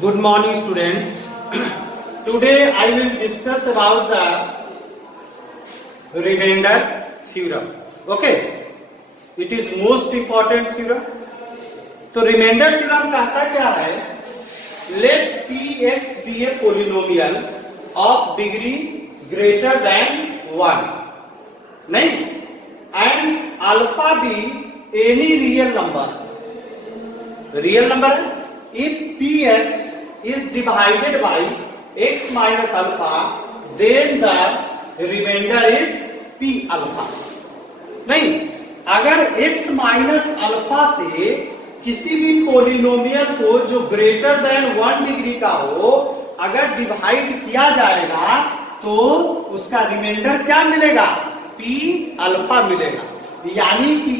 Good morning, students. Today I will discuss about the remainder theorem. Okay, it is most important theorem. तो remainder theorem कहता क्या है? Let px be a polynomial of degree greater than 1. नहीं, and alpha be any real number. Real number है. If px is divided by x minus alpha, then the remainder is p alpha. नहीं, अगर x minus alpha से किसी भी polynomial को जो greater than 1 degree का हो अगर डिवाइड किया जाएगा तो उसका रिमाइंडर क्या मिलेगा? p अल्फा मिलेगा. यानी कि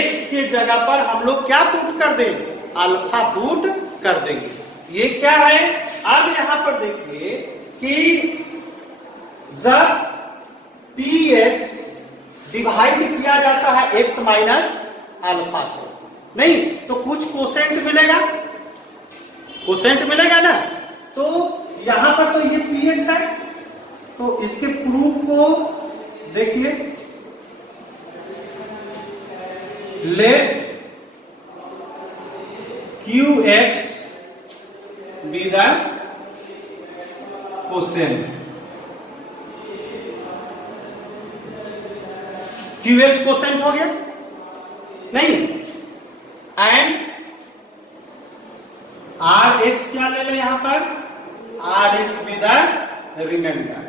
x के जगह पर हम लोग क्या पुट कर देंगे? अल्फा पुट कर देंगे. ये क्या है? अब यहां पर देखिए कि जब px डिवाइड किया जाता है x माइनस अल्फा से, नहीं तो कुछ कोसेंट मिलेगा, कोसेंट मिलेगा ना. तो यहां पर तो ये px है, तो इसके प्रूफ को देखिए. Let qx be the quotient. qx quotient हो गया नहीं, एंड rx क्या ले ले यहां पर? rx be the remainder.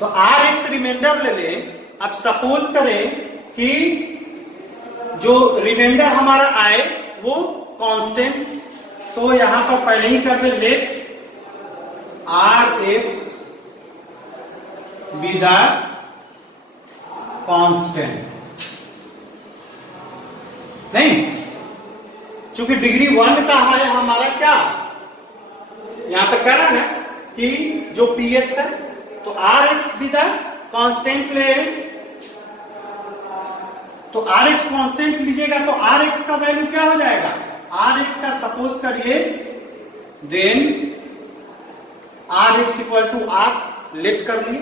तो rx रिमाइंडर ले ले. अब सपोज करें कि जो रिमाइंडर हमारा आए वो कांस्टेंट, तो यहां पर पहले ही कर दे let rx be the constant. नहीं, चूंकि डिग्री 1 का है हमारा क्या यहां पर कह रहा है कि जो px है तो rx बी द कांस्टेंट ले. तो rx कांस्टेंट लीजिएगा तो rx का वैल्यू क्या हो जाएगा? rx का सपोज करिए then rx equal to r let कर लिए.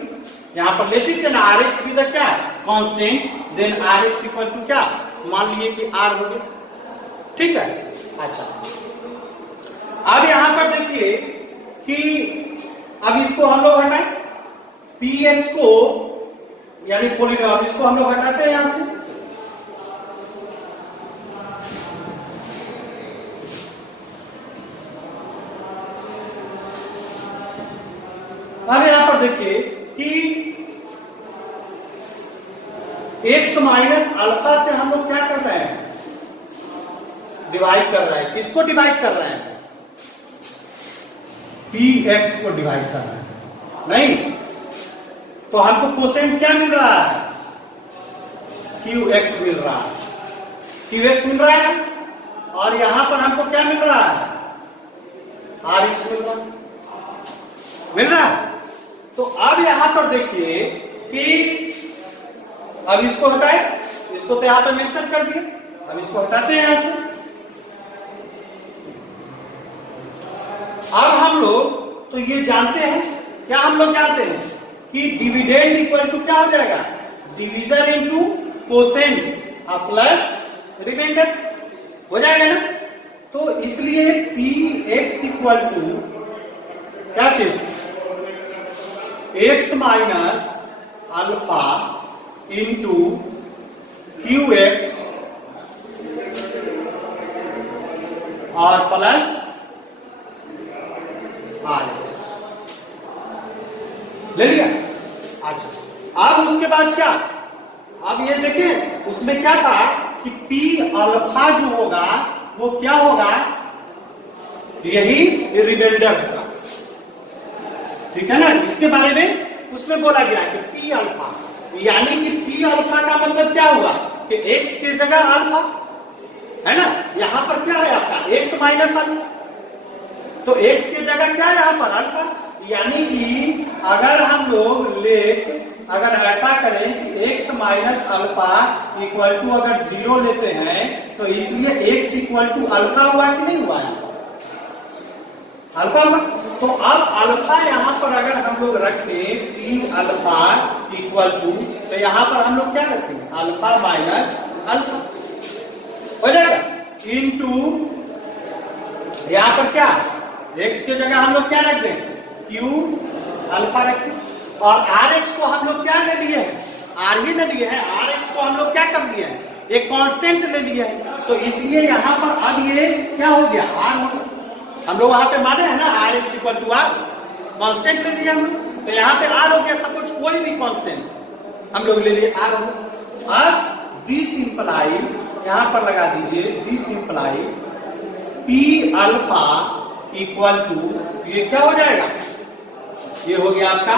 यहां पर लेते थे ना rx भी क्या constant, then rx equal to क्या मान लिए कि r हो गया. ठीक है. अच्छा, अब यहां पर देखिए कि अब इसको हम लोग हटाएं px को, यानी पोलिनोमियल इसको हम लोग हटाते हैं यहां से. अब यहां पर देखिए कि x माइनस अल्फा से हम लोग क्या कर रहे हैं? डिवाइड कर रहे हैं. किसको डिवाइड कर रहे हैं? px को डिवाइड कर रहे हैं. नहीं तो हमको क्वोशेंट क्या मिल रहा है? qx मिल रहा है. qx मिल रहा है और यहां पर हमको क्या मिल रहा है? rx मिल रहा है. मिल रहा है. तो अब यहां पर देखिए कि अब इसको हटाए, इसको तो यहां पर मेंशन कर दिए. अब इसको हटाते हैं यहां से. अब हम लोग तो ये जानते हैं, क्या हम लोग जानते हैं कि डिविडेंड इक्वल टू क्या हो जाएगा? Division into quotient plus remainder हो जाएगा ना. तो इसलिए px इक्वल टू क्या चीज? x minus alpha into qx और प्लस rx ले लिया. अच्छा, अब उसके बाद क्या? अब ये देखें उसमें क्या था कि p अल्फा जो होगा वो क्या होगा? यही रिमाइंडर होगा. ठीक है ना. इसके बारे में उसमें बोला गया कि p अल्फा, यानी कि p अल्फा का मतलब क्या हुआ कि x की जगह अल्फा है ना. यहां पर क्या है आपका? x minus alpha. तो x की जगह क्या है यहां पर? अल्फा. यानी कि अगर हम लोग लेट अगर ऐसा करें कि x minus alpha equal to अगर 0 लेते हैं तो इसलिए x इक्वल टू अल्फा हुआ कि नहीं हुआ है? अल्फा हुआ। तो अब अल्फा यहां पर अगर हम लोग रखें p अल्फा इक्वल टू, तो यहां पर हम लोग क्या रखेंगे? अल्फा माइनस अल्फा हो जाएगा इनटू यहां पर क्या x के जगह हम लोग क्या रख दें? q अल्फा रखें। और rx को हम लोग क्या ले लिए हैं? r ही ले लिए हैं। rx को हम लोग क्या कर लिए हैं? एक कांस्टेंट ले लिए हैं। तो इसलिए यहां पर अब ये क्या हो गया? r हो गया। हम लोग वहां पे माने हैं ना rx equal to r, constant ले लिया हम लोग, तो यहां पे r हो गया। सपोज कोई भी कांस्टेंट हम लोग ले लिए, r हो गया। अब दिस इंप्लाई यहां पर लगा दीजिए, this imply p alpha equal to, ये क्या हो जाएगा? ये हो गया आपका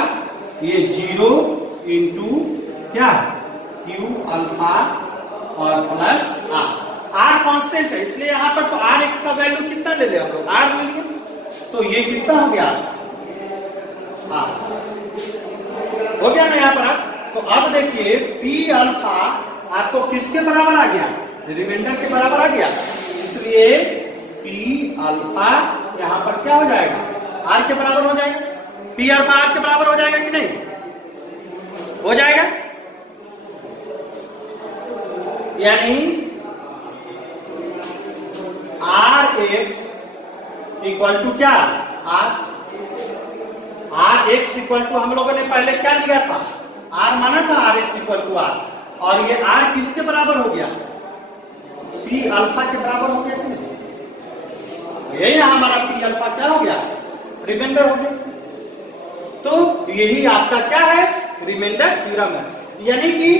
ये 0 इंटू क्या q अल्फा और प्लस r कांस्टेंट है इसलिए यहां पर तो rx का वैल्यू कितना ले हम लोग? r ले लिए। तो ये कितना हो गया? r हो गया ना यहां पर। तो अब देखिए p अल्फा आपको किसके बराबर आ गया? रिमाइंडर के बराबर आ गया। इसलिए p अल्फा यहां पर क्या हो जाएगा? r के बराबर हो जाएगा। p अल्फा r के बराबर हो जाएगा कि नहीं? हो जाएगा। यानी rx इक्वल टू क्या? rx इक्वल टू हम लोगों ने पहले क्या लिया था? r माना था rx इक्वल टू r, और ये r किसके बराबर हो गया? p अल्फा के बराबर हो गया कि नहीं? यही ना हमारा p अल्फा क्या हो गया? रिमाइंडर हो गया। तो यही आपका क्या है? रिमाइंडर थ्योरम है। यानी कि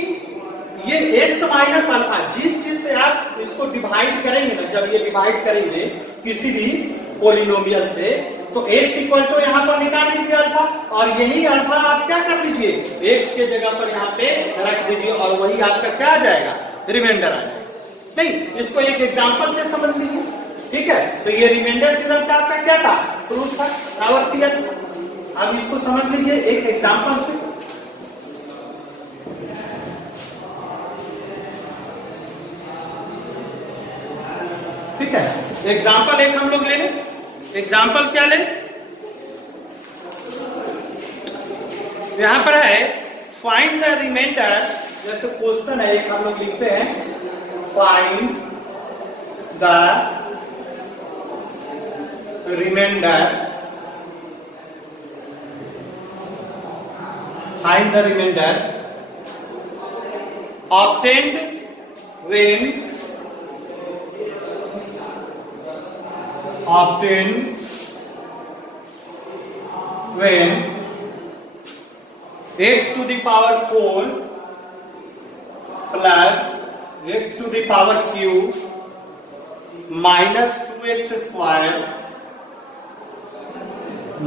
ये x माइनस अल्फा, जिस चीज से आप इसको डिवाइड करेंगे ना, जब ये डिवाइड करेंगे किसी भी पोलिनोमियल से, तो x इक्वल टू यहां पर निकाल लीजिए अल्फा, और यही अल्फा आप क्या कर लीजिए? x के जगह पर यहां पे रख दीजिए, और वही आपका क्या आ जाएगा? रिमाइंडर आ जाएगा। नहीं, इसको एक एग्जांपल से समझ लीजिए, ठीक है? तो ये रिमाइंडर थ्योरम का आपका क्या था? प्रूफ था, पावर पी। अब इसको समझ लीजिए एक एग्जांपल से। ठीक है, एग्जांपल एक हम लोग ले लें। एग्जांपल क्या ले? यहां पर है फाइंड द रिमाइंडर, जैसे क्वेश्चन है एक हम लोग लिखते हैं, find the remainder, find the remainder obtained when x to the power 4 plus x to the power q minus 2x square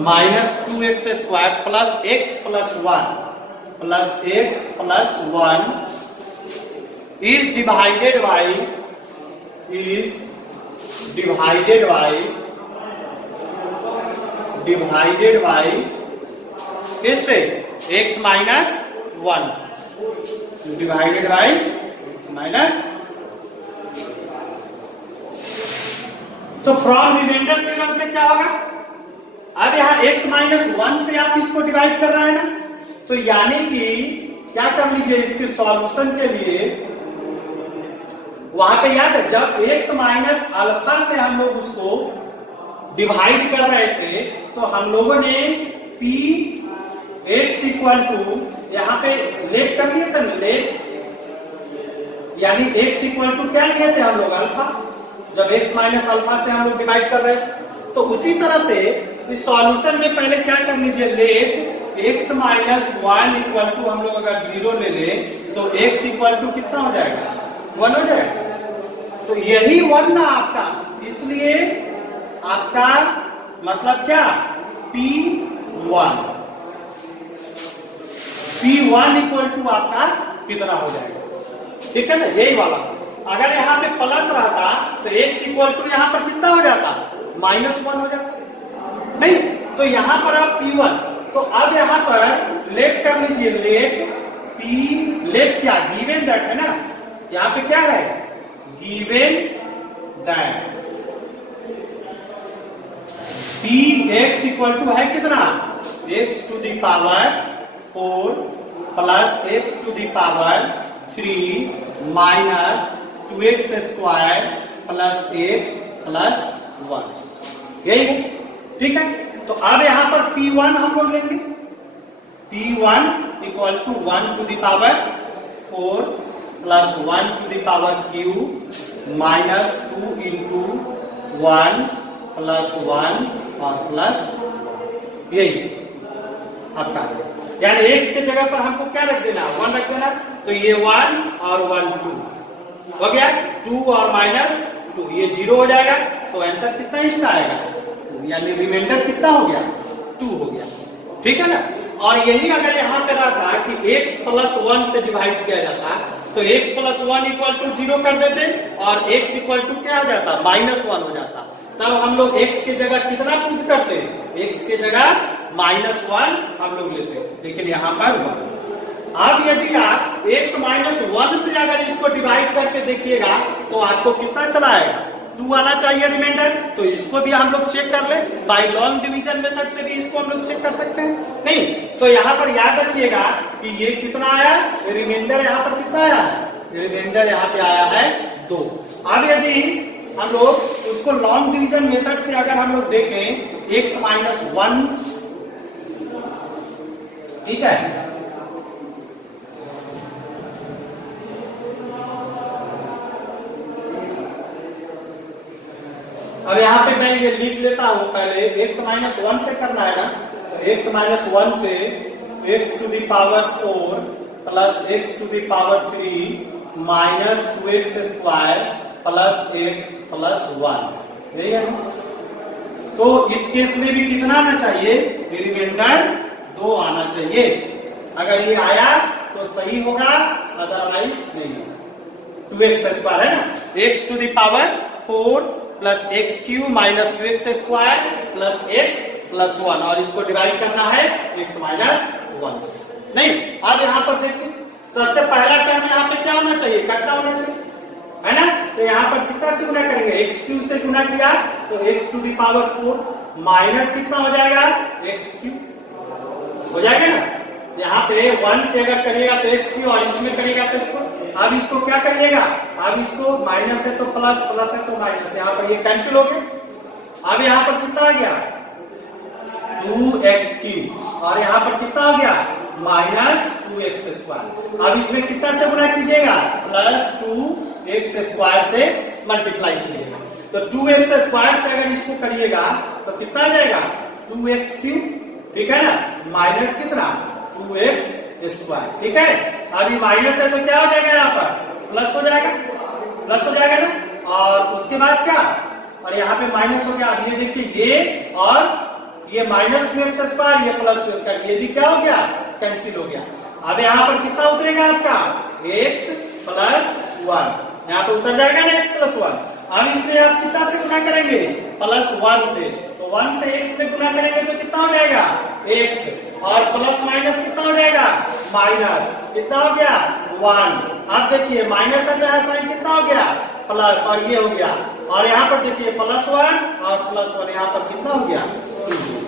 minus 2x square plus x plus 1 plus x plus 1 is divided by इससे x minus 1 divided by x minus। तो from remainder theorem से क्या होगा? अब यहां x minus 1 से आप इसको डिवाइड कर रहे हैं ना, तो यानी कि क्या कर लीजिए, इसके सॉल्यूशन के लिए वहां पे याद है जब x माइनस अल्फा से हम लोग उसको डिवाइड कर रहे थे, तो हम लोगों ने p x इक्वल टू यहां पे लेट कर लिए थे, लेट यानी x इक्वल टू क्या लिए थे हम लोग? अल्फा। जब x माइनस अल्फा से हम लोग डिवाइड कर रहे थे, तो उसी तरह से इस सॉल्यूशन में पहले क्या कर लीजिए, let x minus 1 equal to हम लोग अगर 0 ले ले तो x इक्वल टू कितना हो जाएगा? 1 हो जाएगा। तो यही 1 ना आपका, इसलिए आपका मतलब क्या? P1 इक्वल टू आपका कितना हो जाएगा? ठीक है ना, यही वाला। अगर यहाँ पे प्लस रहता तो x इक्वल टू यहाँ पर कितना हो जाता? -1 हो जाता। नहीं, तो यहां पर आप P1, तो अब यहां पर लेट कर लीजिए, लेट पी, लेट क्या, गिवन दैट है ना, यहां पे क्या है, given that P X equal to है कितना, x to the power 4 plus x to the power 3 minus 2x square plus x plus 1, यही है, ठीक है। तो अब यहां पर P1 हम लोग लेंगे, P1 equal to 1 to the power 4 plus 1 to the power q minus 2 into 1 plus 1 और प्लस, यही आपका, यानी x के जगह पर हमको क्या रख देना, 1 रख देना, तो ये 1 और 1 2 हो गया, 2 और माइनस 2 ये 0 हो जाएगा, तो आंसर कितना इसका आएगा, यानी रिमाइंडर कितना हो गया, 2 हो गया, ठीक है ना। और यही अगर यहाँ पे रहता कि x प्लस 1 से डिवाइड किया जाता तो x प्लस 1 इक्वल टू 0 कर देते और x इक्वल टू क्या हो जाता, -1 हो जाता, तब हम लोग x के जगह कितना पुट करते, x के जगह -1 हम लोग लेते, लेकिन यहाँ पर 1। अब यदि आप x -1 से अगर इसको डिवाइड करके देखिएगा तो आपको कितना चला आएगा, 2 आना चाहिए रिमाइंडर, तो इसको भी हम लोग चेक कर ले, बाय लॉन्ग डिवीजन मेथड से भी इसको हम लोग चेक कर सकते हैं, नहीं तो यहाँ पर याद रखिएगा कि ये कितना आया, रिमाइंडर यहाँ पर कितना आया, रिमाइंडर यहाँ पे आया है 2। अब यदि हम लोग उसको लॉन्ग डिवीजन मेथड से अगर हम लोग देखें x -1, ठीक है, अब यहाँ पे मैं ये लिख लेता हूं, पहले x -1 से करना है ना, तो x -1 से x to the power 4 plus x to the power 3 minus 2x square plus x plus 1, यही है। तो इस केस में भी कितना आना चाहिए, रिमाइंडर 2 आना चाहिए, अगर ये आया तो सही होगा, अदरवाइज नहीं होगा। 2x स्क्वायर है ना, x to the power 4 plus X Q minus 2x square plus x plus 1, और इसको डिवाइड करना है x -1 से, नहीं। अब यहाँ पर देखिए सबसे पहला टर्म यहाँ पे क्या होना चाहिए, कटना होना चाहिए, है ना, तो यहाँ पर कितना से गुना करेंगे, एक्स क्यू से गुना किया तो x to the power 4 minus कितना हो जाएगा, एक्स क्यू हो जाएगा ना, यहाँ पे 1 से अगर करिएगा तो एक्स क्यू और इसमें करिएगा तो इसको, अब इसको क्या करिएगा, अब इसको माइनस है तो प्लस, प्लस है तो माइनस, यहाँ पर ये कैंसिल हो गया। अब यहाँ पर कितना आ गया 2x3 और यहाँ पर कितना हो गया माइनस 2x स्क्वायर। अब इसमें कितना से गुना कीजिएगा, प्लस 2x स्क्वायर से मल्टीप्लाई कीजिएगा, तो 2x स्क्वायर से अगर इसको करिएगा तो कितना आ जाएगा 2x3, ठीक है ना, माइनस कितना 2x स्क्वायर, ठीक है। अभी माइनस है तो क्या हो जाएगा, यहाँ पर प्लस हो जाएगा, प्लस हो जाएगा ना, और उसके बाद क्या, और यहाँ पे माइनस हो गया। अब ये देखिए ये और ये माइनस 2x स्क्वायर, ये प्लस 2 स्क्वायर, ये भी क्या हो गया, कैंसिल हो गया। अब यहाँ पर कितना उतरेगा आपका x प्लस 1, यहाँ पे उतर जाएगा ना x प्लस 1। अब इसमें आप कितना से गुना करेंगे, प्लस 1 से, तो 1 से x में गुना करेंगे तो कितना हो जाएगा x, और प्लस माइनस कितना हो जाएगा माइनस, कितना हो गया 1। अब देखिए माइनस का साइन कितना हो गया प्लस, और ये हो गया, और यहाँ पर देखिए प्लस 1 और प्लस 1, यहाँ पर कितना हो गया 2।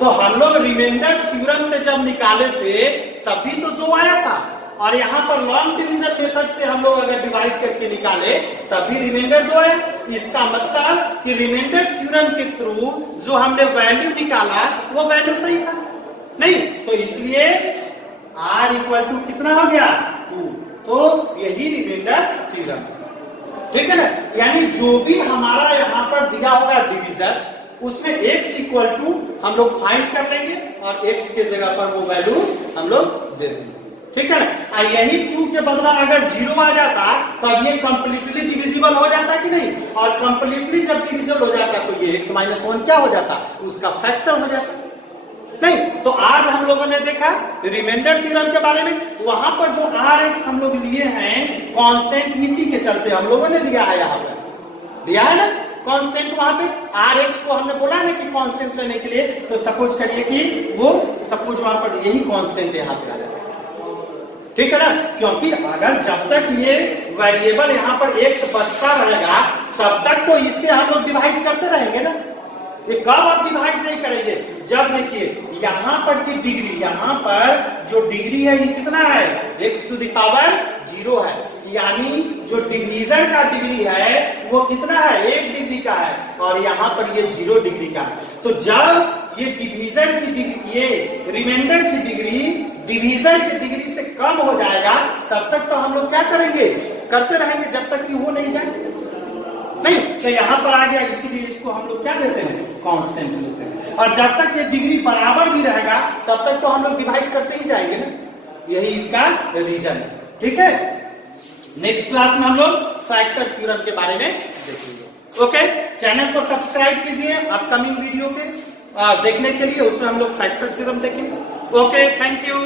तो हम लोग रिमाइंडर थ्योरम से जब निकाले थे तब भी तो 2 आया था, और यहाँ पर लॉन्ग डिवीजन मेथड से हम लोग अगर डिवाइड करके निकाले तब भी रिमाइंडर 2 है। इसका मतलब कि रिमाइंडर थ्योरम के थ्रू जो हमने वैल्यू निकाला वो वैल्यू सही था, नहीं, तो इसलिए r इक्वल टू कितना हो गया 2, तो यही रिमाइंडर थ्योरम, ठीक है ना। यानी जो भी हमारा यहाँ पर दिया होगा डिवीजन, उसमें x इक्वल टू हम लोग फाइंड कर लेंगे और x के जगह पर वो वैल्यू हम लोग दे देंगे, ठीक है ना। यही 2 के बदला अगर 0 आ जाता तब ये कंप्लीटली डिविजिबल हो जाता कि नहीं, और कंप्लीटली जब डिविजिबल हो जाता तो ये x -1 क्या हो जाता, उसका फैक्टर हो जाता, नहीं। तो आज हम लोगों ने देखा रिमाइंडर थ्योरम के बारे में, वहां पर जो rx हम लोग लिए हैं कांस्टेंट, इसी के चलते हम लोगों ने दिया है, यहाँ पर दिया है ना, कांस्टेंट वहां पे Rx को हमने बोला ना कि कांस्टेंट लेने के लिए, तो सपोज करिए कि वो सपोज वहां पर यही कांस्टेंट यहाँ पे आ जाएगा, ठीक है ना, क्योंकि अगर जब तक ये वेरिएबल यहाँ पर x बचता रहेगा तब तक तो इससे हम लोग डिवाइड करते रहेंगे ना। ये कब आप डिवाइड नहीं करेंगे, जब देखिए यहां पर की डिग्री, यहां पर जो डिग्री है ये कितना है, x टू द पावर 0 है, यानी जो डिवीजन का डिग्री है वो कितना है, 1 डिग्री का है, और यहां पर ये 0 डिग्री का है। तो जब ये डिवीजन की डिग्री, ये रिमाइंडर की डिग्री डिवीजन की डिग्री से कम हो जाएगा तब तक तो हम लोग क्या करेंगे, करते रहेंगे जब तक कि हो नहीं जाए, नहीं तो यहां पर आ गया, इसीलिए इसको हम लोग क्या लेते हैं, कांस्टेंट लेते हैं। और जब तक ये डिग्री बराबर भी रहेगा तब तक तो हम लोग डिवाइड करते ही जाएंगे ना, यही इसका रीजन है, ठीक है। नेक्स्ट क्लास में हम लोग फैक्टर थ्योरम के बारे में देखेंगे। ओके, चैनल को सब्सक्राइब कीजिए अपकमिंग वीडियो के देखने के लिए, उसमें हम लोग फैक्टर थ्योरम देखेंगे। Okay, thank you.